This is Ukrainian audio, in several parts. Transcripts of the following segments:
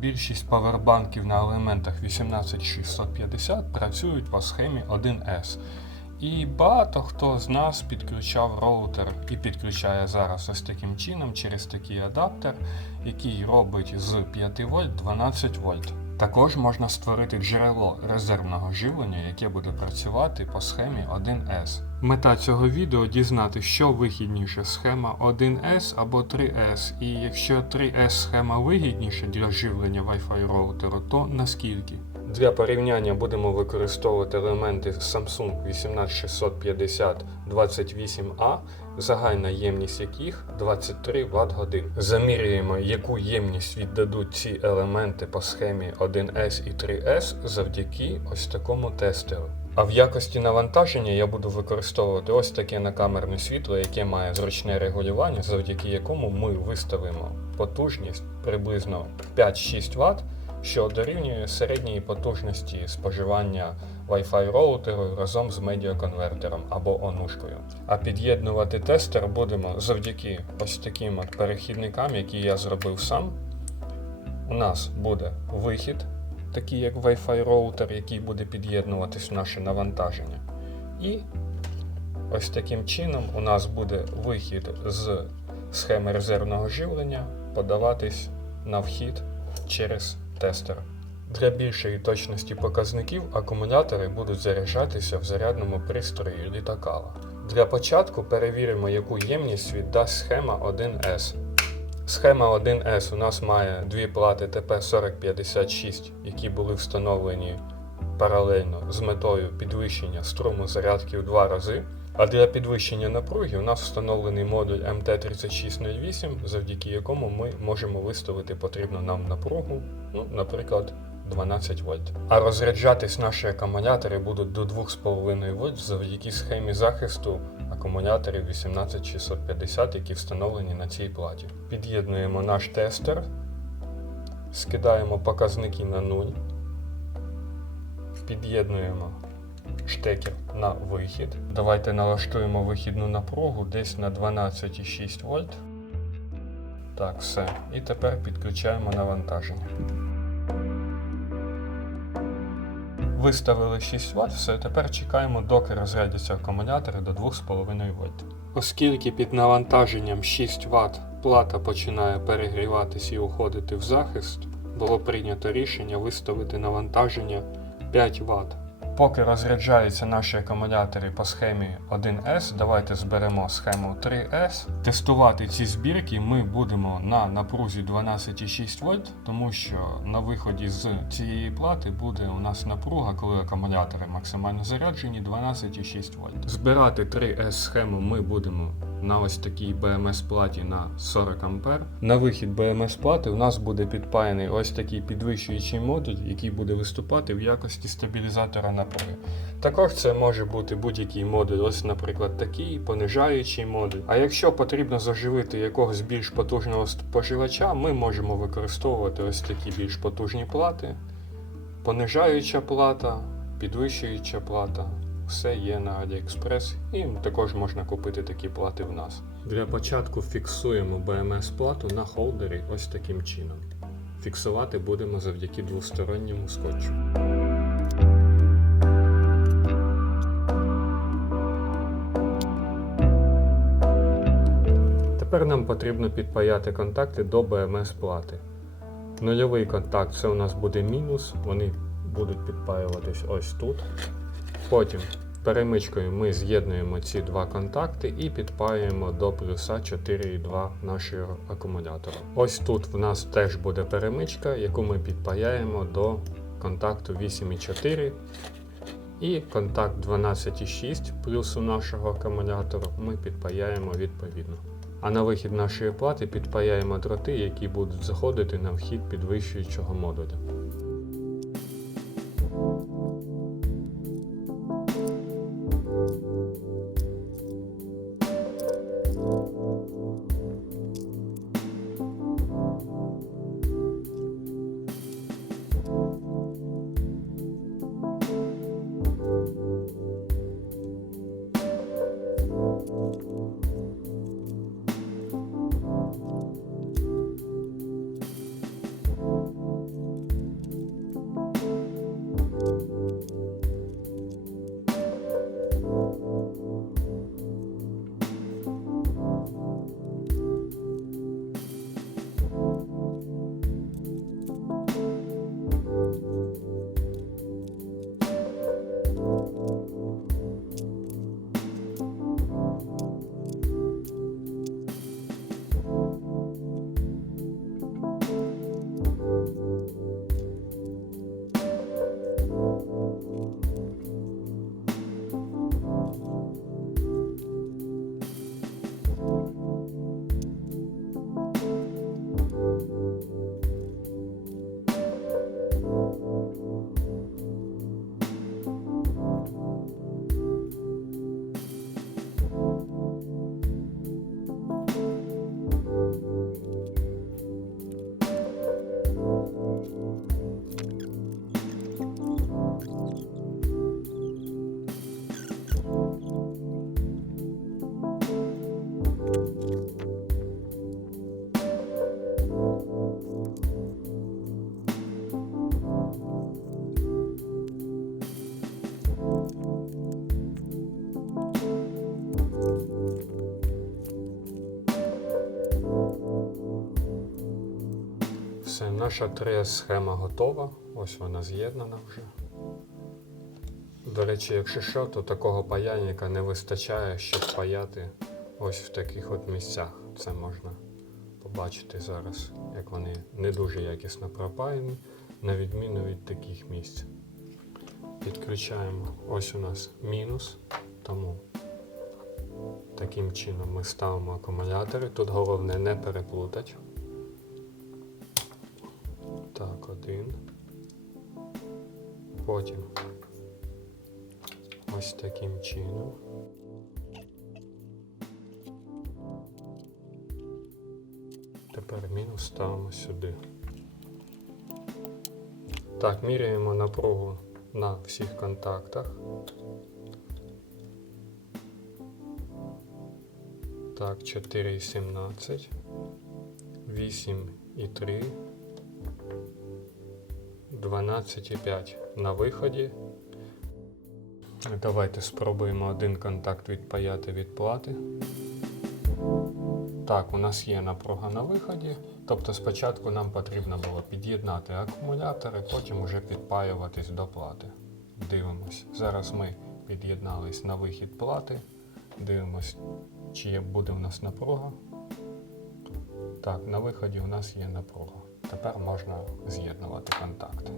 більшість павербанків на елементах 18650 працюють по схемі 1С. І багато хто з нас підключав роутер і підключає зараз ось таким чином через такий адаптер, який робить з 5 вольт 12 вольт. Також можна створити джерело резервного живлення, яке буде працювати по схемі 1С. Мета цього відео дізнати, що вигідніше схема 1С або 3С. І якщо 3С схема вигідніша для живлення Wi-Fi роутеру, то наскільки? Для порівняння будемо використовувати елементи Samsung 18650 28A, загальна ємність яких 23 Вт годин. Замірюємо, яку ємність віддадуть ці елементи по схемі 1С і 3С завдяки ось такому тестеру. А в якості навантаження я буду використовувати ось таке накамерне світло, яке має зручне регулювання, завдяки якому ми виставимо потужність приблизно 5-6 Вт, що дорівнює середньої потужності споживання Wi-Fi роутеру разом з медіаконвертером або онушкою. А під'єднувати тестер будемо завдяки ось таким от перехідникам, які я зробив сам. У нас буде вихід, такий як Wi-Fi роутер, який буде під'єднуватись в наше навантаження. І ось таким чином у нас буде вихід з схеми резервного живлення подаватись на вхід через тестер. Для більшої точності показників акумулятори будуть заряджатися в зарядному пристрої літакала. Для початку перевіримо, яку ємність віддасть схема 1С. Схема 1С у нас має дві плати ТП4056, які були встановлені паралельно з метою підвищення струму зарядки в два рази. А для підвищення напруги у нас встановлений модуль МТ3608, завдяки якому ми можемо виставити потрібну нам напругу, ну, наприклад, 12 вольт. А розряджатись наші акумулятори будуть до 2,5 вольт завдяки схемі захисту акумуляторів 18650, які встановлені на цій платі. Під'єднуємо наш тестер, скидаємо показники на 0, під'єднуємо штекер на вихід. Давайте налаштуємо вихідну напругу десь на 12,6 вольт. Так, все. І тепер підключаємо навантаження. Виставили 6 Вт, все, тепер чекаємо, доки розрядяться акумулятори до 2,5 Вт. Оскільки під навантаженням 6 Вт плата починає перегріватись і уходити в захист, було прийнято рішення виставити навантаження 5 Вт. Поки розряджаються наші акумулятори по схемі 1С, давайте зберемо схему 3С. Тестувати ці збірки ми будемо на напрузі 12,6 вольт, тому що на виході з цієї плати буде у нас напруга, коли акумулятори максимально заряджені 12,6 вольт. Збирати 3С схему ми будемо на ось такій BMS платі на 40 А. На вихід BMS плати у нас буде підпаяний ось такий підвищуючий модуль, який буде виступати в якості стабілізатора напруги. Також це може бути будь-який модуль, ось, наприклад, такий понижаючий модуль. А якщо потрібно заживити якогось більш потужного споживача, ми можемо використовувати ось такі більш потужні плати, понижаюча плата, підвищуюча плата. Все є на AliExpress і також можна купити такі плати в нас. Для початку фіксуємо BMS плату на холдері ось таким чином. Фіксувати будемо завдяки двосторонньому скотчу. Тепер нам потрібно підпаяти контакти до BMS плати. Нульовий контакт це у нас буде мінус, вони будуть підпаюватись ось тут. Потім перемичкою ми з'єднуємо ці два контакти і підпаюємо до плюса 4,2 нашого акумулятора. Ось тут в нас теж буде перемичка, яку ми підпаяємо до контакту 8,4. І контакт 12,6 плюсу нашого акумулятора ми підпаяємо відповідно. А на вихід нашої плати підпаяємо дроти, які будуть заходити на вхід підвищуючого модуля. Наша 3 схема готова. Ось вона з'єднана вже. До речі, якщо що, то такого паяльника не вистачає, щоб паяти ось в таких от місцях. Це можна побачити зараз, як вони не дуже якісно пропаяні, на відміну від таких місць. Підключаємо. Ось у нас мінус, тому таким чином ми ставимо акумулятори. Тут головне не переплутати. Один. Потім ось таким чином. Тепер мінус ставимо сюди. Так, міряємо напругу на всіх контактах. Так, 4,17, 8,3, 12,5 на виході. Давайте спробуємо один контакт відпаяти від плати. Так, у нас є напруга на виході. Тобто спочатку нам потрібно було під'єднати акумулятори, потім вже підпаюватись до плати. Дивимось. Зараз ми під'єднались на вихід плати. Дивимось, чи буде у нас напруга. Так, на виході у нас є напруга. Тепер можна з'єднувати контакти.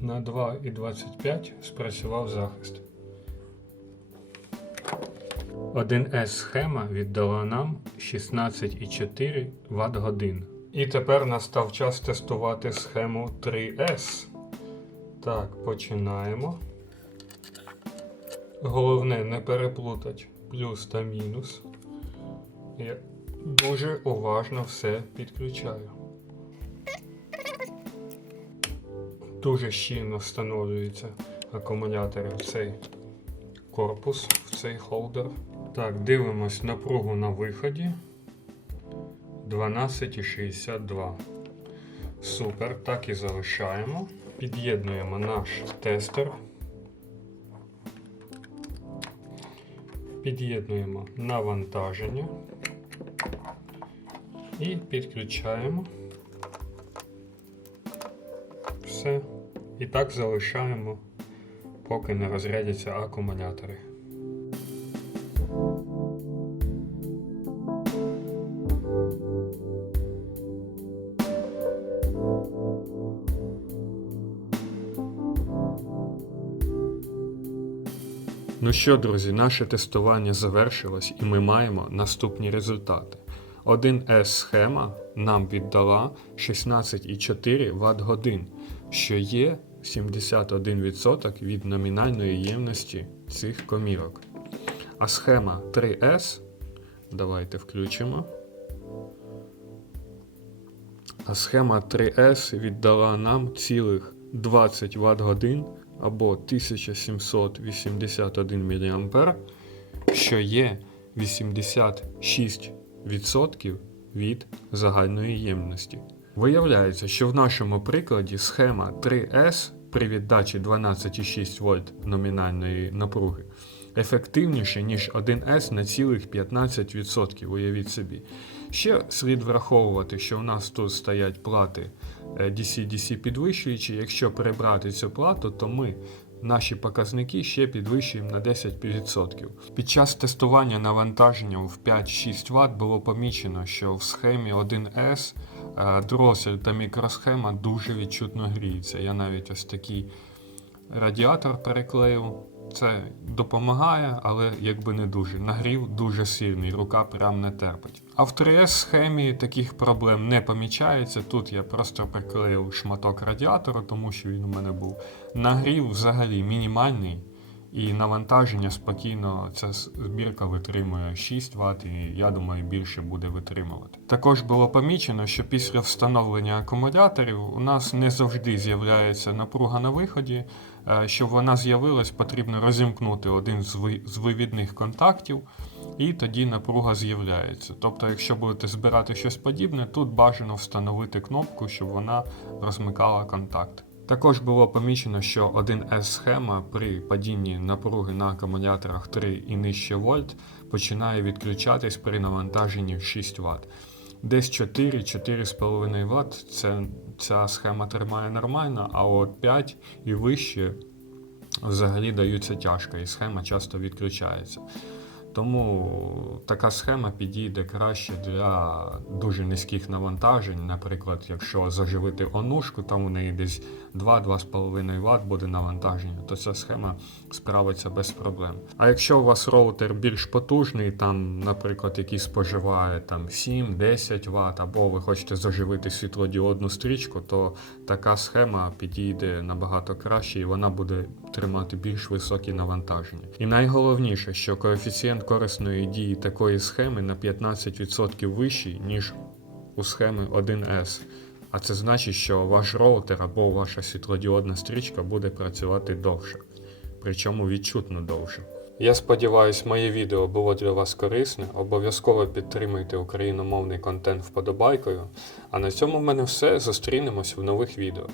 На 2,25 спрацював захист. 1С схема віддала нам 16,4 Вт годин. І тепер настав час тестувати схему 3С. Так, починаємо. Головне не переплутати плюс та мінус. Я дуже уважно все підключаю. Дуже щільно встановлюються акумулятори в цей корпус, в цей холдер. Так, дивимось напругу на виході 12,62. Супер, так і залишаємо. Під'єднуємо наш тестер. Під'єднуємо навантаження і підключаємо. Все. І так залишаємо, поки не розрядяться акумулятори. Ну що, друзі, наше тестування завершилось і ми маємо наступні результати. 1С схема нам віддала 16,4 Вт годин, що є 71% від номінальної ємності цих комірок. А схема 3С, давайте включимо. А схема 3С віддала нам цілих 20 Вт годин або 1781 мА, що є 86% від загальної ємності. Виявляється, що в нашому прикладі схема 3С при віддачі 12,6 вольт номінальної напруги ефективніше, ніж 1С на цілих 15%. Уявіть собі. Ще слід враховувати, що в нас тут стоять плати DC-DC підвищуючі. Якщо прибрати цю плату, то ми наші показники ще підвищуємо на 10%. Під час тестування навантаження в 5-6 Вт було помічено, що в схемі 1С е, дросель та мікросхема дуже відчутно гріються. Я навіть ось такий радіатор переклеїв. Це допомагає, але якби не дуже. Нагрів дуже сильний, рука прям не терпить. А в 3С схемі таких проблем не помічається. Тут я просто приклеїв шматок радіатора, тому що він у мене був. Нагрів взагалі мінімальний, і навантаження спокійно ця збірка витримує 6 Вт, і я думаю, більше буде витримувати. Також було помічено, що після встановлення акумуляторів у нас не завжди з'являється напруга на виході. Е, Щоб вона з'явилась, потрібно розімкнути один з вивідних контактів. і тоді напруга з'являється. Тобто, якщо будете збирати щось подібне, тут бажано встановити кнопку, щоб вона розмикала контакт. Також було помічено, що 1С схема при падінні напруги на акумуляторах 3 і нижче вольт починає відключатись при навантаженні 6 Вт. Десь 4-4,5 Вт це, ця схема тримає нормально, а от 5 і вище взагалі даються тяжко, і схема часто відключається. Тому така схема підійде краще для дуже низьких навантажень. Наприклад, якщо заживити онушку, там у неї десь 2-2,5 Вт буде навантаження, то ця схема справиться без проблем. А якщо у вас роутер більш потужний, там, наприклад, який споживає там 7-10 Вт, або ви хочете заживити світлодіодну стрічку, то така схема підійде набагато краще і вона буде тримати більш високі навантаження. І найголовніше, що коефіцієнт корисної дії такої схеми на 15% вищий, ніж у схеми 1С. А це значить, що ваш роутер або ваша світлодіодна стрічка буде працювати довше, причому відчутно довше. Я сподіваюся, моє відео було для вас корисне. Обов'язково підтримуйте україномовний контент вподобайкою. А на цьому в мене все. Зустрінемось в нових відео.